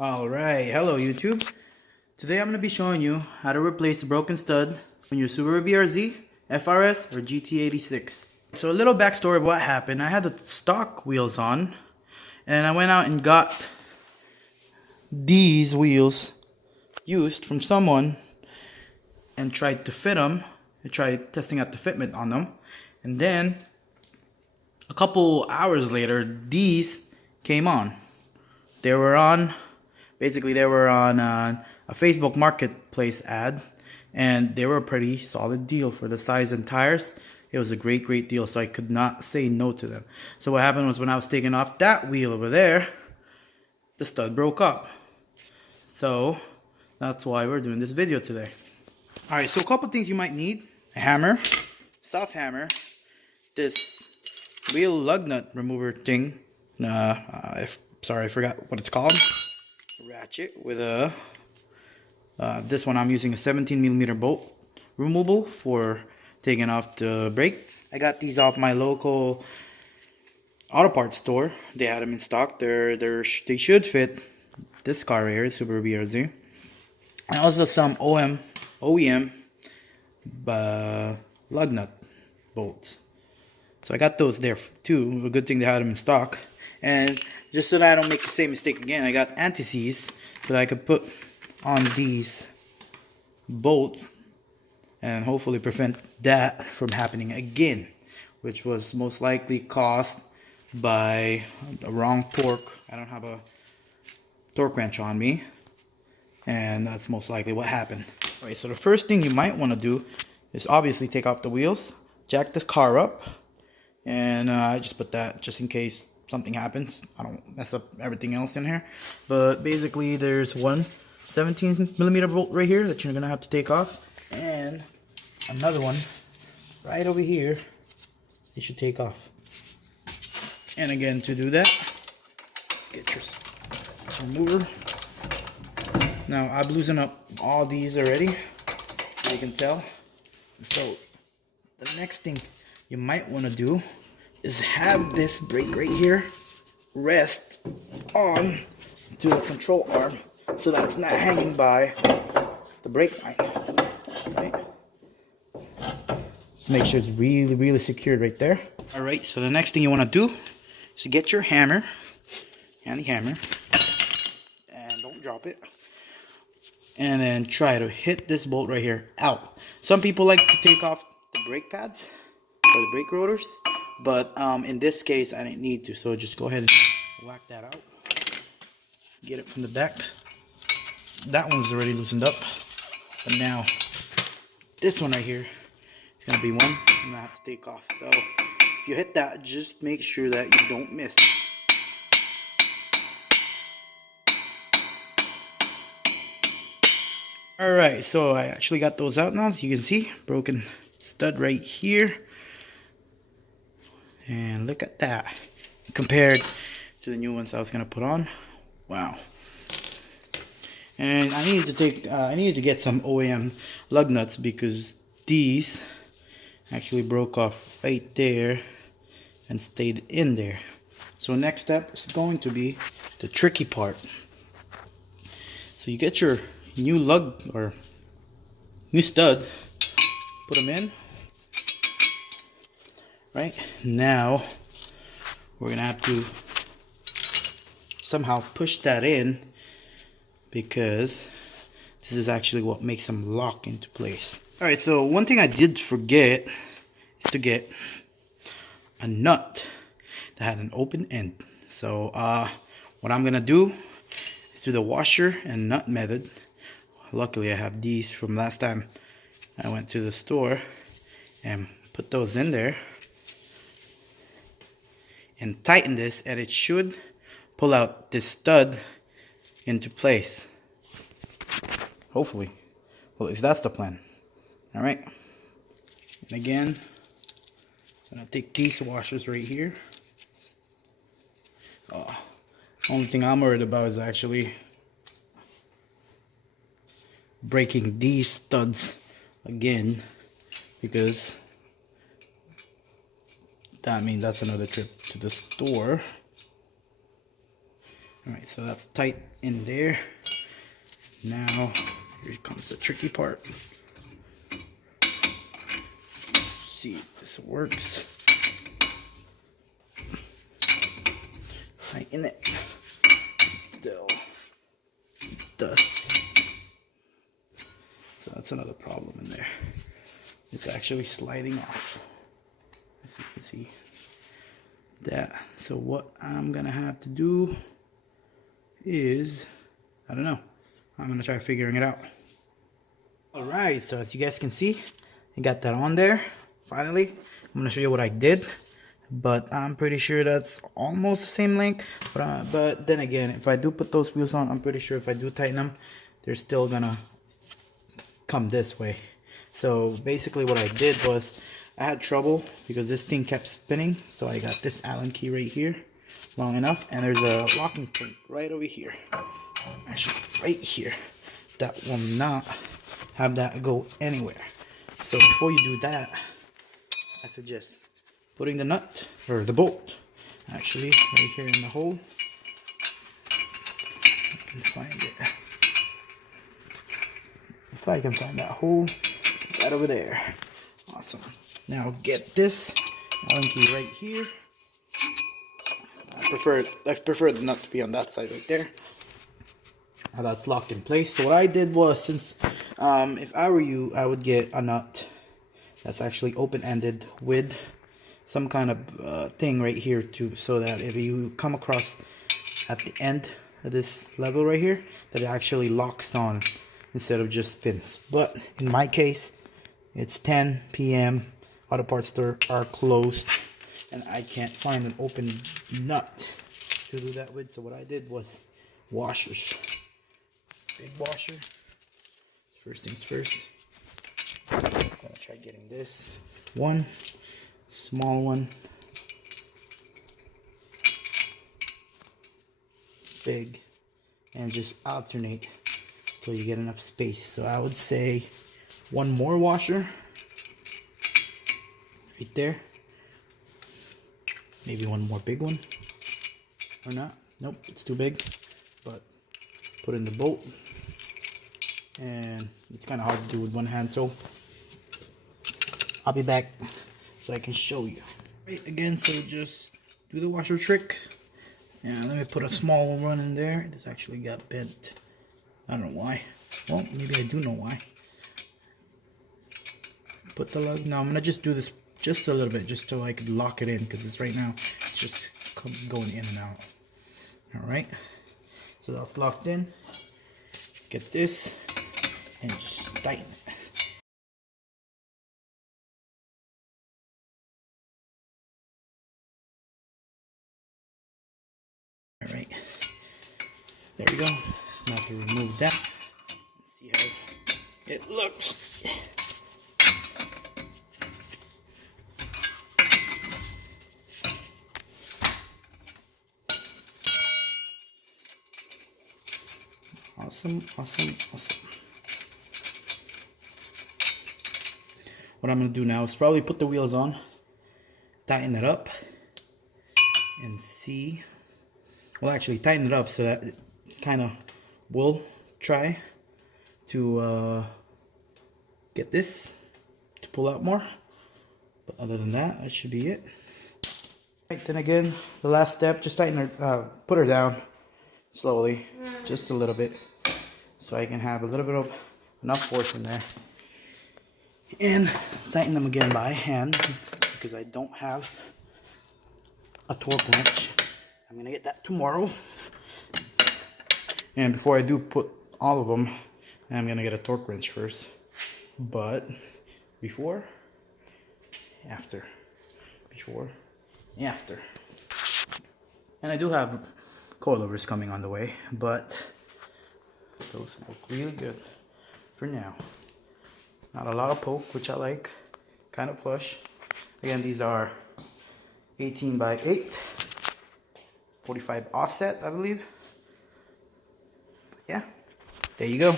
Alright, hello YouTube. Today I'm going to be showing you how to replace a broken stud on your Subaru Brz, FRS, or Gt86. So a little backstory of what happened. I had the stock wheels on and I went out and got these wheels used from someone and tried to fit them. I tried testing out the fitment on them, and then a couple hours later these came on. They were on a Facebook marketplace ad, and they were a pretty solid deal for the size and tires. It was a great deal, so I could not say no to them. So what happened was, when I was taking off that wheel over there, the stud broke up. So that's why we're doing this video today. Alright, so a couple things you might need: a hammer, soft hammer, this wheel lug nut remover thing. Sorry, I forgot what it's called. Ratchet with a this one I'm using a 17mm bolt removable for taking off the brake. I got these off my local auto parts store. They had them in stock. They should fit this car right here, Subaru Brz. And also some OEM lug nut bolts. So I got those there too. A good thing they had them in stock. And just so that I don't make the same mistake again, I got anti-seize that I could put on these bolts and hopefully prevent that from happening again, which was most likely caused by a wrong torque. I don't have a torque wrench on me, and that's most likely what happened. Alright, so the first thing you might want to do is obviously take off the wheels, jack this car up, and I just put that just in case something happens. I don't mess up everything else in here. But basically there's one 17mm bolt right here that you're gonna have to take off, and another one right over here you should take off. And again, to do that, let's get your remover. Now I've loosened up all these already, as you can tell. So the next thing you might want to do is have this brake right here rest on to the control arm, so that's not hanging by the brake line. Right? Just make sure it's really secured right there. Alright, so the next thing you want to do is get your hammer, handy hammer, and don't drop it, and then try to hit this bolt right here out. Some people like to take off the brake pads or the brake rotors, but in this case I didn't need to, so just go ahead and whack that out. Get it from the back. That one's already loosened up, but now this one right here is gonna be one I'm gonna have to take off. So if you hit that, just make sure that you don't miss. Alright, so I actually got those out now. As you can see, broken stud right here. And look at that, compared to the new ones I was gonna put on. Wow. And I needed to get some OEM lug nuts, because these actually broke off right there and stayed in there. So next step is going to be the tricky part. So you get your new lug or new stud, put them in. Right now we're gonna have to somehow push that in, because this is actually what makes them lock into place. Alright, so one thing I did forget is to get a nut that had an open end. So what I'm gonna do is do the washer and nut method. Luckily I have these from last time I went to the store, and put those in there and tighten this, and it should pull out this stud into place. Hopefully. Well, at least that's the plan. Alright. And again, I'm going to take these washers right here. Only thing I'm worried about is actually breaking these studs again, because that means that's another trip to the store. Alright, so that's tight in there. Now, here comes the tricky part. Let's see if this works. Tighten it. Still dust. So that's another problem in there. It's actually sliding off, as you can see that. So what I'm gonna have to do is, I don't know, I'm gonna try figuring it out. All right, so as you guys can see, I got that on there finally. I'm gonna show you what I did, but I'm pretty sure that's almost the same length. But then again, if I do put those wheels on, I'm pretty sure if I do tighten them, they're still gonna come this way. So basically what I did was, I had trouble because this thing kept spinning, so I got this Allen key right here, long enough, and there's a locking point right over here, actually right here, that will not have that go anywhere. So before you do that, I suggest putting the nut, or the bolt, actually right here in the hole. I can find it. If I can find that hole, right over there. Awesome. Now get this Allen key right here. I prefer the nut to be on that side right there. Now that's locked in place. So what I did was, since if I were you, I would get a nut that's actually open-ended with some kind of thing right here too, so that if you come across at the end of this level right here, that it actually locks on instead of just spins. But in my case, it's 10 p.m. Auto parts store are closed, and I can't find an open nut to do that with. So what I did was washers. Big washer. First things first. I'm gonna try getting this one, small one, big, and just alternate till you get enough space. So I would say one more washer right there. Maybe one more big one, or not. Nope, it's too big. But put in the bolt, and it's kind of hard to do with one hand, so I'll be back so I can show you. Right, again, so just do the washer trick. And let me put a small one in there. This actually got bent. I don't know why. Well, maybe I do know why. Put the lug. Now I'm gonna just do this just a little bit, just so I can lock it in, because it's right now it's just going in and out. All right, so that's locked in. Get this and just tighten it. All right, there we go. Now to remove that. Let's see how it looks. Awesome, awesome, awesome. What I'm going to do now is probably put the wheels on, tighten it up, and see. Well, actually, tighten it up so that it kind of will try to get this to pull out more. But other than that, that should be it. Right, then again, the last step, just tighten her, put her down slowly, just a little bit, so I can have a little bit of enough force in there. And tighten them again by hand, because I don't have a torque wrench. I'm gonna get that tomorrow. And before I do put all of them, I'm gonna get a torque wrench first. But before, after, before, after. And I do have coilovers coming on the way, but those look really good for now. Not a lot of poke, which I like, kind of flush. Again, these are 18 by 8, 45 offset, I believe. But yeah, there you go.